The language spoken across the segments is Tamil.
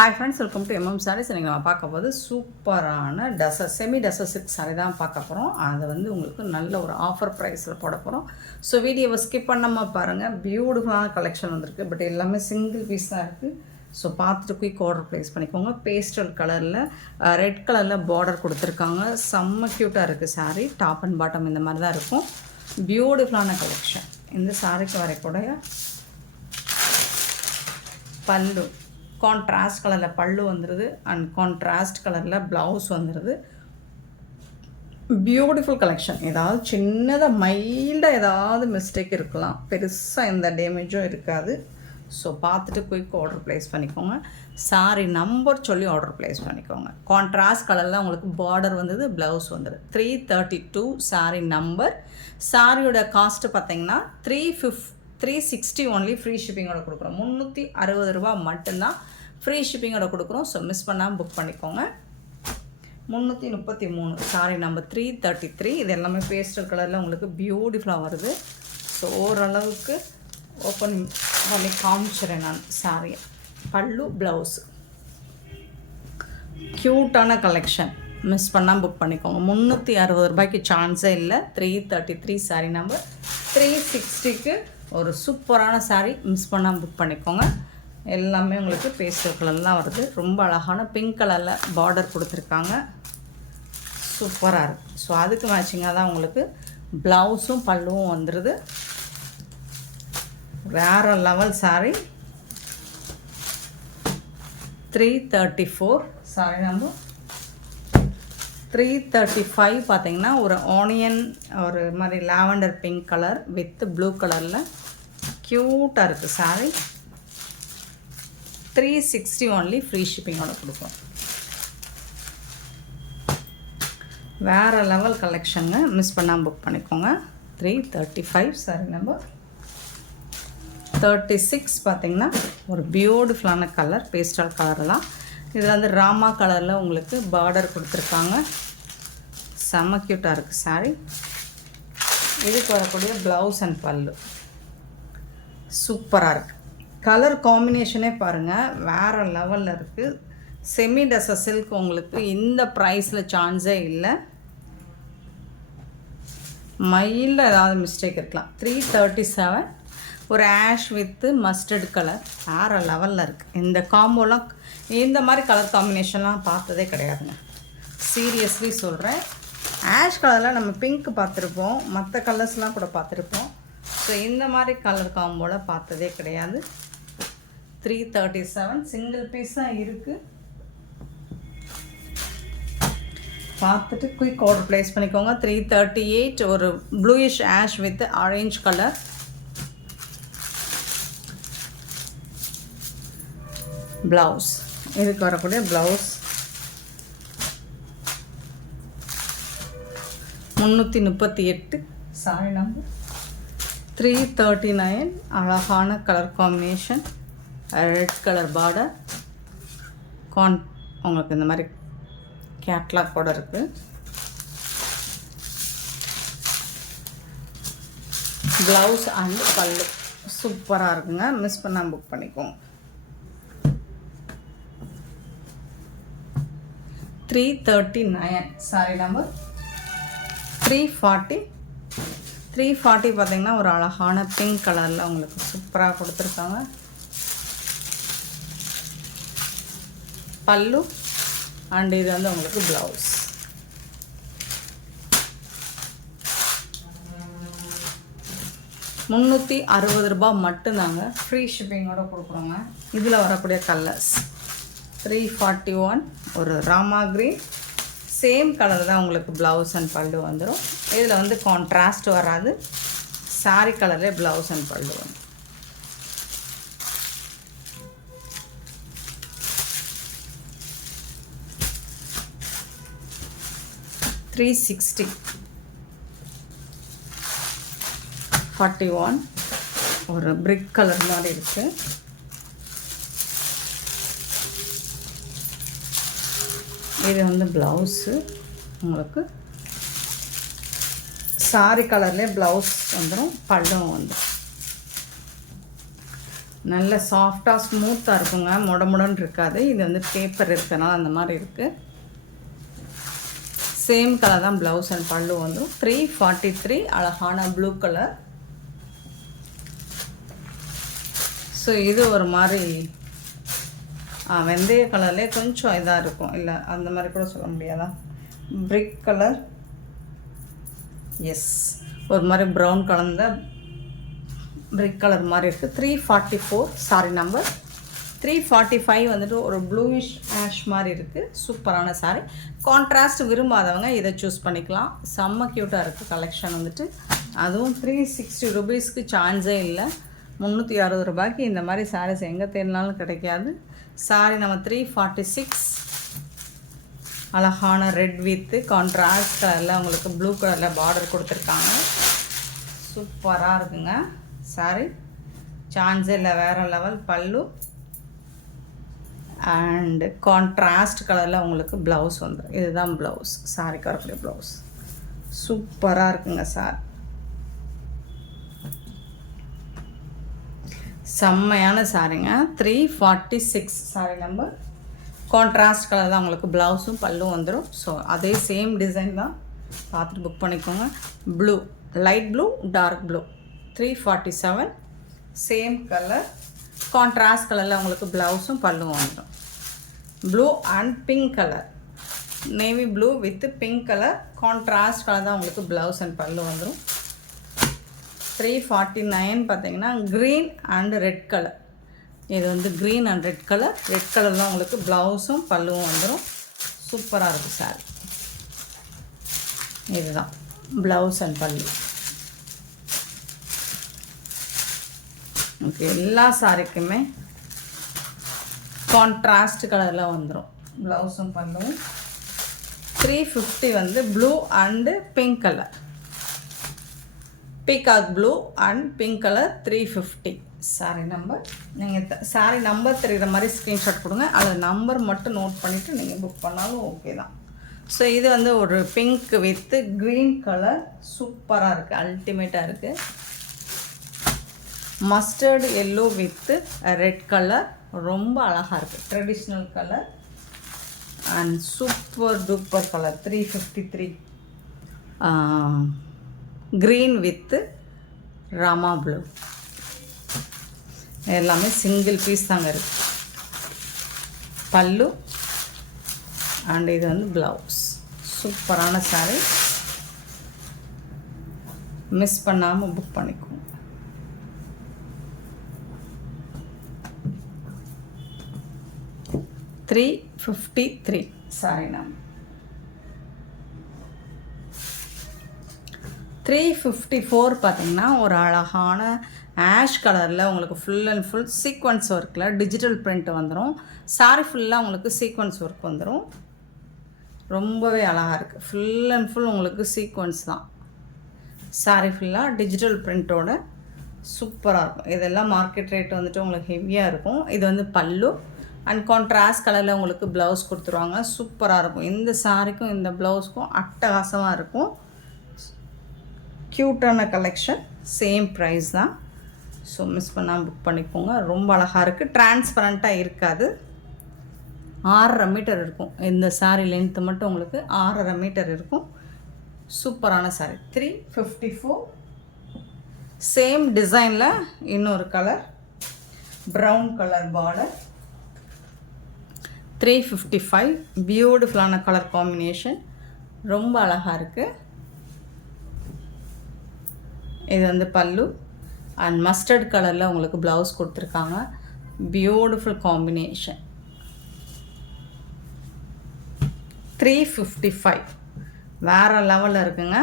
Hi friends, welcome to MM sarees. இன்றைக்கி நம்ம பார்க்க போது சூப்பரான செமி டசர் சில்க் சாரீ தான் பார்க்க போகிறோம். அதை உங்களுக்கு நல்ல ஒரு ஆஃபர் ப்ரைஸில் போட போகிறோம். ஸோ வீடியோவை ஸ்கிப் பண்ணாமல் பாருங்கள். பியூட்டிஃபுல்லான கலெக்ஷன் வந்திருக்கு. பட் எல்லாமே சிங்கிள் பீஸ் தான் இருக்குது. ஸோ பார்த்துட்டு குயிக் ஆர்டர் ப்ளேஸ் பண்ணிக்கோங்க. பேஸ்டல் கலரில் ரெட் கலரில் பார்டர் கொடுத்துருக்காங்க. செம்ம க்யூட்டாக இருக்குது சாரீ. டாப் அண்ட் பாட்டம் இந்த மாதிரி தான் இருக்கும். பியூட்டிஃபுல்லான கலெக்ஷன். இந்த சாரீக்கு வரக்கூடிய பல்லு கான்ட்ராஸ்ட் கலரில் பல்லு வந்துடுது அண்ட் கான்ட்ராஸ்ட் கலரில் ப்ளவுஸ் வந்துடுது. Beautiful collection. ஏதாவது சின்னதாக மைல்டாக ஏதாவது மிஸ்டேக் இருக்கலாம், பெருசாக எந்த டேமேஜும் இருக்காது. ஸோ பார்த்துட்டு குயிக் ஆர்டர் ப்ளேஸ் பண்ணிக்கோங்க. சாரி நம்பர் சொல்லி ஆர்டர் ப்ளேஸ் பண்ணிக்கோங்க. கான்ட்ராஸ்ட் கலரில் உங்களுக்கு பார்டர் வந்தது, ப்ளவுஸ் வந்துடுது. 332 சாரி நம்பர். சாரியோட காஸ்ட்டு பார்த்தீங்கன்னா 360 ஒன்லி. ஃப்ரீ ஷிப்பிங்கோட கொடுக்குறோம். 360 ரூபா மட்டும்தான் ஃப்ரீ ஷிப்பிங்கோட கொடுக்குறோம். ஸோ மிஸ் பண்ணாமல் புக் பண்ணிக்கோங்க. 333 சாரி நம்பர் 333. இது எல்லாமே பேஸ்டல் கலரில் உங்களுக்கு பியூட்டிஃபுல்லாக வருது. ஸோ ஓரளவுக்கு ஓப்பன் பண்ணி காமிச்சிடுறேன் நான் சாரியை. பல்லு ப்ளவுஸு க்யூட்டான கலெக்ஷன். மிஸ் பண்ணால் புக் பண்ணிக்கோங்க. 360 ரூபாய்க்கு சான்ஸே இல்லை. 333 சாரி நம்பர். 360க்கு ஒரு சூப்பரான சாரீ. மிஸ் பண்ணால் புக் பண்ணிக்கோங்க. எல்லாமே உங்களுக்கு பேஸ்டல் கலர்லாம் வருது. ரொம்ப அழகான பிங்க் கலரில் பார்டர் கொடுத்துருக்காங்க. சூப்பராக இருக்குது. ஸோ அதுக்கு மேட்சிங்காக தான் உங்களுக்கு ப்ளவுஸும் பல்லுவும் வந்துடுது. வேறு லெவல் சாரீ. 334 sorry number. 335 பார்த்தீங்கன்னா ஒரு ஆனியன் ஒரு மாதிரி lavender pink colour with blue கலரில் க்யூட்டாக இருக்குது சாரீ. 360 ஒன்லி. ஃப்ரீ ஷிப்பிங்கோட கொடுப்போம். வேறு லெவல் கலெக்ஷனுங்க. மிஸ் பண்ணாமல் புக் பண்ணிக்கோங்க. 335 சாரி நம்பர். 36 பார்த்திங்கன்னா ஒரு பியூட்டிஃபுல்லான கலர், பேஸ்டல் கலர் தான். இதில் வந்து ராமா கலரில் உங்களுக்கு பார்டர் கொடுத்துருக்காங்க. செம்ம க்யூட்டாக இருக்குது சாரீ. இதுக்கு வரக்கூடிய ப்ளவுஸ் அண்ட் பல்லு சூப்பராக இருக்குது. கலர் காம்பினேஷனே பாருங்கள், வேறு லெவலில் இருக்குது. செமி டசர் சில்க் உங்களுக்கு இந்த ப்ரைஸில் சான்ஸே இல்லை. மைல்டாக ஏதாவது மிஸ்டேக் இருக்கலாம். 337 ஒரு ஆஷ் வித்து மஸ்டர்ட் கலர். வேறு லெவலில் இருக்குது. இந்த காம்போலாம் இந்த மாதிரி கலர் காம்பினேஷன்லாம் பார்த்ததே கிடையாதுங்க. சீரியஸ்லி சொல்கிறேன். ஆஷ் கலரில் நம்ம பிங்க் பார்த்துருப்போம், மற்ற கலர்ஸ்லாம் கூட பார்த்துருப்போம். ஸோ இந்த மாதிரி கலர் காம்போவில் பார்த்ததே கிடையாது. 337 சிங்கிள் பீஸ் தான் இருக்குது. பார்த்துட்டு குயிக் ஆர்டர் ப்ளேஸ் பண்ணிக்கோங்க. 338 ஒரு bluish ash with orange colour. Blouse இதுக்கு வரக்கூடிய ப்ளவுஸ் 338 சாரி நம்பர். 339 அழகான colour combination, red colour border. உங்களுக்கு இந்த மாதிரி கேட்லாக் கூட இருக்குது. ப்ளவுஸ் அண்ட் பல்லு சூப்பராக இருக்குங்க. மிஸ் பண்ணாமல் புக் பண்ணிக்கோங்க. 339 சாரி நம்பர். 340 பார்த்திங்கன்னா ஒரு அழகான பிங்க் கலரில் உங்களுக்கு சூப்பராக கொடுத்துருக்காங்க. பல்லு அண்ட் இது வந்து உங்களுக்கு ப்ளவுஸ். ₹360 மட்டும்தாங்க. ஃப்ரீ ஷிப்பிங்கோடு கொடுக்குறோங்க. இதில் வரக்கூடிய கலர்ஸ் 341 ஒரு ராமா க்ரீன். சேம் கலர் தான் உங்களுக்கு ப்ளவுஸ் அண்ட் பல்லு வந்துடும். இதில் வந்து கான்ட்ராஸ்ட் வராது. சாரி கலரே ப்ளவுஸ் அண்ட் பல்லு வந்து 360 41 ஒரு பிரிக் கலர் மாதிரி இருக்குது. இது வந்து ப்ளவுஸு உங்களுக்கு சாரி கலர்லேயே ப்ளவுஸ் வந்துடும், பல்லும் வந்துடும். நல்ல சாஃப்டாக ஸ்மூத்தாக இருக்குங்க, முடமுடன்னு இருக்காது. இது வந்து பேப்பர் இருக்கனால அந்த மாதிரி இருக்குது. சேம் கலர் தான் ப்ளவுஸ் அண்ட் பல்லு வந்து 343. அழகான ப்ளூ கலர். ஸோ இது ஒரு மாதிரி வெந்தய கலர்லேயே கொஞ்சம் இதாக இருக்கும், இல்லை அந்த மாதிரி கூட சொல்ல முடியாதா, பிரிக் கலர். எஸ், ஒரு மாதிரி ப்ரௌன் கலந்த பிரிக் கலர் மாதிரி இருக்குது. 344 சாரி நம்பர். 345 வந்துட்டு ஒரு ப்ளூயிஷ் ஆஷ் மாதிரி இருக்குது. சூப்பரான சாரி. கான்ட்ராஸ்ட் விரும்பாதவங்க இதை சூஸ் பண்ணிக்கலாம். செம்ம க்யூட்டாக இருக்குது கலெக்ஷன் வந்துட்டு. அதுவும் 360 ரூபீஸ்க்கு சான்ஸே இல்லை. 360 ரூபாய்க்கு இந்த மாதிரி சாரீஸ் எங்கே தேடினாலும் கிடைக்காது. சாரி நம்ம 346. அழகான ரெட் வித்து கான்ட்ராஸ்ட் கலரில் உங்களுக்கு ப்ளூ கலரில் பார்டர் கொடுத்துருக்காங்க. சூப்பராக இருக்குங்க சாரி. சான்ஸே இல்லை, வேறு லெவல். பல்லு அண்டு கான்ட்ராஸ்ட் கலரில் உங்களுக்கு ப்ளவுஸ் வந்துடும். இதுதான் ப்ளவுஸ், சாரிக்கு வரக்கூடிய ப்ளவுஸ். சூப்பராக இருக்குங்க சார். செம்மையான சாரிங்க. 346 சாரி நம்பர். கான்ட்ராஸ்ட் கலர் தான் உங்களுக்கு ப்ளவுஸும் பல்லும் வந்துடும். ஸோ அதே சேம் டிசைன் தான், பார்த்துட்டு புக் பண்ணிக்கோங்க. Blue, light blue, dark blue. 347 same colour. Contrast கலரில் உங்களுக்கு ப்ளவுஸும் பல்லும் வந்துடும். Blue and pink colour, navy blue with pink colour. Contrast colour தான் உங்களுக்கு ப்ளவுஸ் அண்ட் பல்லு வந்துடும். 349 பார்த்தீங்கன்னா க்ரீன் அண்ட் ரெட் கலர். இது வந்து green and red colour. Red colour தான் உங்களுக்கு ப்ளவுஸும் பல்லுவும் வந்துடும். சூப்பராக இருக்குது சாரி. இதுதான் ப்ளவுஸ் அண்ட் பல்லு. ஓகே, எல்லா சாரிக்குமே கான்ட்ராஸ்ட் கலரில் வந்துடும் ப்ளவுஸும் பல்லுவும். 350 வந்து blue and pink colour. Peacock blue and pink colour. 350 sorry number. நீங்கள் சாரி நம்பர் தெரிகிற மாதிரி ஸ்க்ரீன்ஷாட் கொடுங்க, அல்லது நம்பர் மட்டும் நோட் பண்ணிவிட்டு நீங்கள் புக் பண்ணாலும் ஓகே தான். ஸோ இது வந்து ஒரு பிங்க் வித்து க்ரீன் கலர். சூப்பராக இருக்குது, அல்டிமேட்டாக இருக்குது. Mustard yellow with red colour. ரொம்ப அழகாக இருக்குது, traditional colour and super duper colour. 353 green with Rama blue. எல்லாமே சிங்கிள் பீஸ் தாங்க இருக்குது. பல்லு அண்ட் இது வந்து ப்ளவுஸ். சூப்பரான சாரி. மிஸ் பண்ணாமல் புக் பண்ணிக்கோங்க. $353 சாரி நம்பர். 354 பார்த்தீங்கன்னா ஒரு அழகான ஆஷ் கலரில் உங்களுக்கு ஃபுல் அண்ட் ஃபுல் சீக்வன்ஸ் ஒர்க்கில் டிஜிட்டல் பிரிண்ட் வந்துடும். சாரி ஃபுல்லாக உங்களுக்கு சீக்வன்ஸ் ஒர்க் வந்துடும். ரொம்பவே அழகாக இருக்குது. ஃபுல் அண்ட் ஃபுல் உங்களுக்கு சீக்வன்ஸ் தான். சாரி ஃபுல்லாக டிஜிட்டல் பிரிண்ட்டோட சூப்பராக இருக்கும். இதெல்லாம் மார்க்கெட் ரேட் வந்துட்டு உங்களுக்கு ஹெவியாக இருக்கும். இது வந்து பல்லு அண்ட் கான்ட்ராஸ்ட் கலரில் உங்களுக்கு ப்ளவுஸ் கொடுத்துருவாங்க. சூப்பராக இருக்கும். இந்த சாரிக்கும் இந்த ப்ளவுஸ்க்கும் அட்டகாசமாக இருக்கும். க்யூட்டான கலெக்ஷன். சேம் ப்ரைஸ் தான். ஸோ மிஸ் பண்ணாமல் புக் பண்ணிக்கோங்க. ரொம்ப அழகாக இருக்குது. டிரான்ஸ்பரண்ட்டாக இருக்காது. 6.5 மீட்டர் இருக்கும். இந்த சாரீ லென்த்து மட்டும் உங்களுக்கு 6.5 மீட்டர் இருக்கும். சூப்பரான சாரீ. 354 சேம் டிசைனில் இன்னொரு கலர் ப்ரௌன் கலர் பார்டர். 355 பியூட்டிஃபுல்லான கலர் காம்பினேஷன். ரொம்ப அழகாக இருக்குது. இது வந்து பல்லு அண்ட் மஸ்டர்ட் கலரில் உங்களுக்கு ப்ளவுஸ் கொடுத்துருக்காங்க. Beautiful combination. 355 வேறு லெவலில் இருக்குங்க.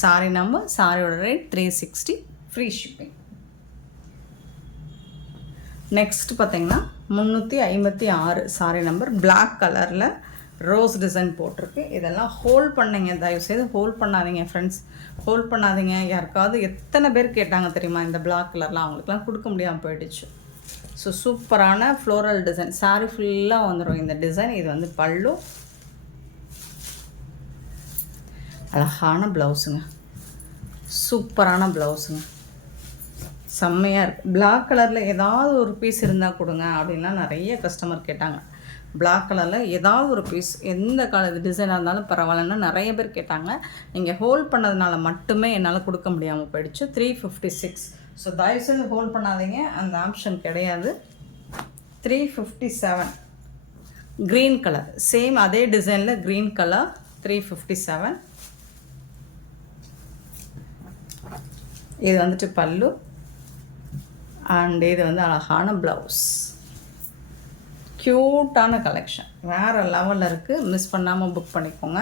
சாரி நம்பர், சாரியோட ரேட் 360, ஃப்ரீ ஷிப்பிங். நெக்ஸ்ட் பார்த்தீங்கன்னா 356 சாரி நம்பர். பிளாக் கலரில் ரோஸ் டிசைன் போட்டிருக்கு. இதெல்லாம் ஹோல்ட் பண்ணிங்க, தயவுசெய்து ஹோல்ட் பண்ணாதீங்க ஃப்ரெண்ட்ஸ், ஹோல்ட் பண்ணாதீங்க. யாருக்காவது எத்தனை பேர் கேட்டாங்க தெரியுமா இந்த பிளாக் கலர்லாம், அவங்களுக்குலாம் கொடுக்க முடியாமல் போயிடுச்சு. ஸோ சூப்பரான ஃப்ளோரல் டிசைன். சாரி ஃபுல்லாக வந்துடும் இந்த டிசைன். இது வந்து பல்லு. அழகான ப்ளவுஸுங்க, சூப்பரான ப்ளவுஸுங்க. செம்மையாக இருக்குது. பிளாக் கலரில் ஏதாவது ஒரு பீஸ் இருந்தால் கொடுங்க அப்படின்லாம் நிறைய கஸ்டமர் கேட்டாங்க. பிளாக் கலரில் ஏதாவது ஒரு பீஸ் எந்த கலர் டிசைனாக இருந்தாலும் பரவாயில்லன்னு நிறைய பேர் கேட்டாங்க. நீங்கள் ஹோல்ட் பண்ணதுனால மட்டுமே என்னால் கொடுக்க முடியாமல் போயிடுச்சு. 356. ஸோ தயவுசெய்து ஹோல்ட் பண்ணாதீங்க, அந்த ஆப்ஷன் கிடையாது. 357 க்ரீன் கலர், சேம் அதே டிசைனில் க்ரீன் கலர் 357. இது வந்துட்டு பல்லு அண்ட் இது வந்து அழகான ப்ளவுஸ். க்யூட்டான கலெக்ஷன், வேறு லெவலில் இருக்குது. மிஸ் பண்ணாமல் புக் பண்ணிக்கோங்க.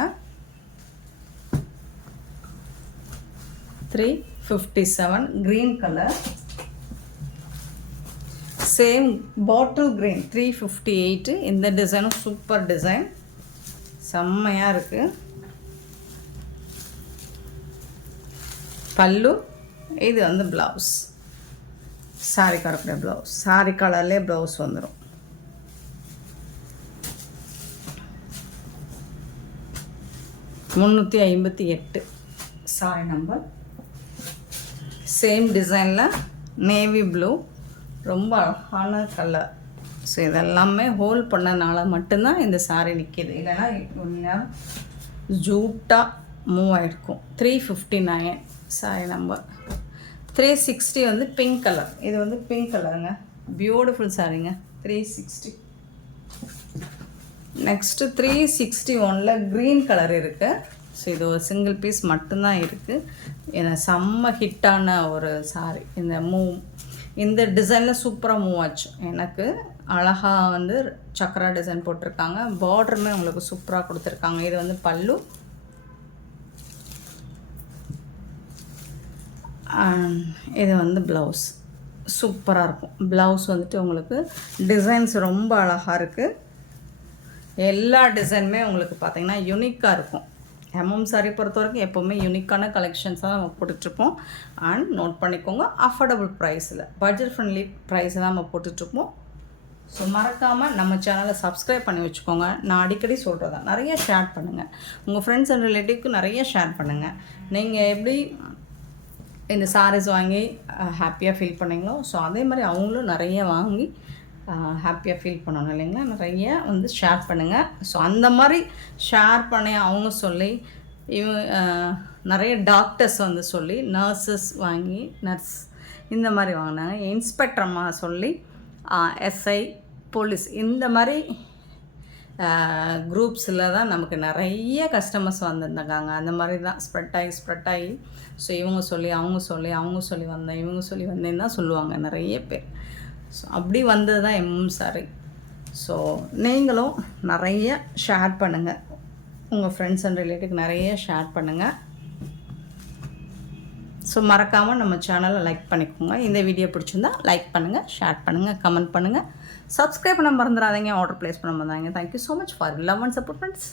357 green colour, same bottle green 358. இந்த டிசைனும் சூப்பர் டிசைன், செம்மையாக இருக்குது. பல்லு, இது வந்து ப்ளவுஸ். சாரிக்கு வரக்கூடிய ப்ளவுஸ், சாரி கலர்லேயே ப்ளவுஸ் வந்துடும். $358 சாரி நம்பர். சேம் டிசைனில் நேவி ப்ளூ, ரொம்ப அழகான கலர். ஸோ இதெல்லாமே ஹோல்ட் பண்ணனால மட்டும்தான் இந்த சாரீ நிற்கிது, இல்லைன்னா நேரம் ஜூட்டாக மூவ் ஆகிருக்கும். 359 சாரி நம்பர். 360 வந்து பிங்க் கலர். இது வந்து பிங்க் கலருங்க, பியூட்டிஃபுல் சாரீங்க. 360. நெக்ஸ்ட்டு 361ல் க்ரீன் கலர் இருக்குது. ஸோ இது ஒரு சிங்கிள் பீஸ் மட்டும்தான் இருக்குது. ஏன்னா செம்ம ஹிட்டான ஒரு சாரீ. இந்த டிசைனில் சூப்பராக மூவ் ஆச்சு. எனக்கு அழகாக வந்து சக்கரா டிசைன் போட்டிருக்காங்க. பார்டருமே உங்களுக்கு சூப்பராக கொடுத்துருக்காங்க. இது வந்து பல்லு இது வந்து ப்ளவுஸ். சூப்பராக இருக்கும். ப்ளவுஸ் வந்துட்டு உங்களுக்கு டிசைன்ஸ் ரொம்ப அழகாக இருக்குது. எல்லா டிசைனுமே உங்களுக்கு பார்த்திங்கன்னா யூனிக்காக இருக்கும். எம்எம் சாரி பொறுத்த வரைக்கும் எப்போவுமே யூனிக்கான கலெக்ஷன்ஸ் தான் நம்ம போட்டுட்ருப்போம். அண்ட் நோட் பண்ணிக்கோங்க, அஃபோர்டபுள் ப்ரைஸில், பட்ஜெட் ஃப்ரெண்ட்லி ப்ரைஸில் தான் நம்ம போட்டுட்ருப்போம். ஸோ மறக்காமல் நம்ம சேனலை சப்ஸ்கிரைப் பண்ணி வச்சுக்கோங்க. நான் அடிக்கடி சொல்கிறது தான், நிறைய ஷேர் பண்ணுங்கள். உங்கள் ஃப்ரெண்ட்ஸ் அண்ட் ரிலேட்டிவ்க்கு நிறைய ஷேர் பண்ணுங்கள். நீங்கள் எப்படி இந்த சாரீஸ் வாங்கி ஹாப்பியாக ஃபீல் பண்ணீங்களோ, ஸோ அதே மாதிரி அவங்களும் நிறைய வாங்கி ஹாப்பியாக ஃபீல் பண்ணணும் இல்லைங்களா. நிறைய வந்து ஷேர் பண்ணுங்கள். ஸோ அந்த மாதிரி ஷேர் பண்ணி அவங்க சொல்லி நிறைய டாக்டர்ஸ் வந்து சொல்லி நர்சஸ் வாங்கி நர்ஸ் இந்த மாதிரி வாங்கினாங்க. இன்ஸ்பெக்டர் அம்மா சொல்லி எஸ்ஐ போலீஸ் இந்த மாதிரி குரூப்ஸில் தான் நமக்கு நிறைய கஸ்டமர்ஸ் வந்துருந்தாங்க. அந்த மாதிரி தான் ஸ்ப்ரெட் ஆகி ஸோ இவங்க சொல்லி அவங்க சொல்லி வந்தேன், இவங்க சொல்லி வந்தேன்னு தான் சொல்லுவாங்க நிறைய பேர். ஸோ அப்படி வந்தது தான் எம்எம் சாரி. ஸோ நீங்களும் நிறைய ஷேர் பண்ணுங்கள், உங்கள் ஃப்ரெண்ட்ஸ் அண்ட் ரிலேட்டிவ் நிறைய ஷேர் பண்ணுங்கள். ஸோ மறக்காமல் நம்ம சேனலை லைக் பண்ணிக்கோங்க. இந்த வீடியோ பிடிச்சிருந்தா லைக் பண்ணுங்கள், ஷேர் பண்ணுங்கள், கமெண்ட் பண்ணுங்கள், சப்ஸ்கிரைப் பண்ண மறந்துடாதீங்க, ஆர்டர் ப்ளேஸ் பண்ண மறந்துடாதீங்க. Thank you so much for love and support friends.